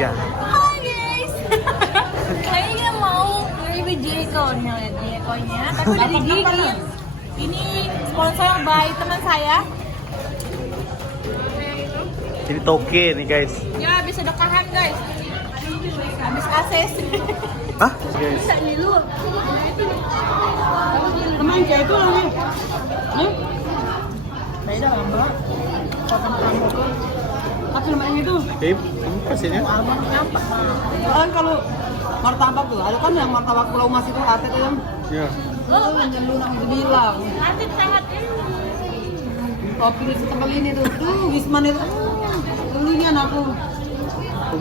Tiga. Hai guys. Kayaknya mau review Jeko-nya, tapi dari Gigi. Ini sponsor by teman saya. Ini toke nih guys. Ya bisa dekahan guys. Habis akses. Hah? Guys. Bisa dulu. Teman kayak itu lagi. Beda enggak? Potong rambut. Tapi lumayan itu. Kamu pastinya? Almond nampak. Kan kalau martabak tuh, ada kan yang martabak Pulau Mas itu atet itu. Iya. Oh, yang lu nang bilang. Nanti sehat. Kopi di tempat ini tuh. Tuh, Wisman itu. Dulunya aku.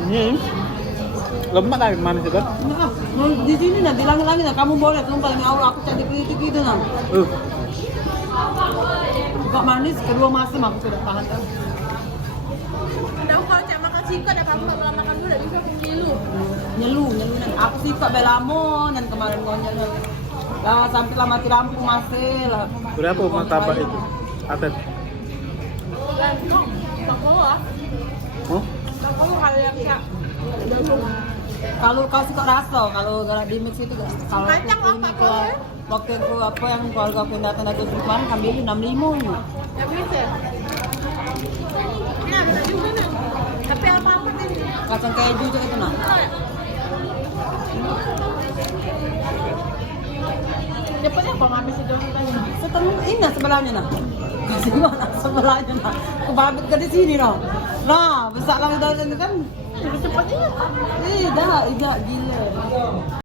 Ini lemak kan manis itu kan? Nah, di sini nah bilang lagi nah kamu boleh sumpah ini awal aku jadi kritik gitu nah. Buka manis kedua masam aku sudah tahan kan. Tahu kalau cak makan singkot ya kamu nggak makan dulu dan juga pemilu. Nyelu nah. Aku sih kok belamon dan kemarin gonyol. Lah sampai lah mati lampu masih lah. Berapa martabak itu? Atet. Oh? Kalau hal yang kayak Kalau kau suka rasa, kalau gara di mix itu kalau Kacang aku apa, ini Kak? waktu itu apa yang keluarga aku datang dari Jerman ambil 65 nih. ya bisa. Nah, bisa juga nih. Tapi apa ini? Kacang keju juga itu nah. Cepetnya kalau habis itu tanya. Setelah ini nah sebelahnya nah. Kasih mana sebelahnya nah. Kebabit ke di sini nah. Nah, besar lah udah kan. Cepetnya. Dah, gila.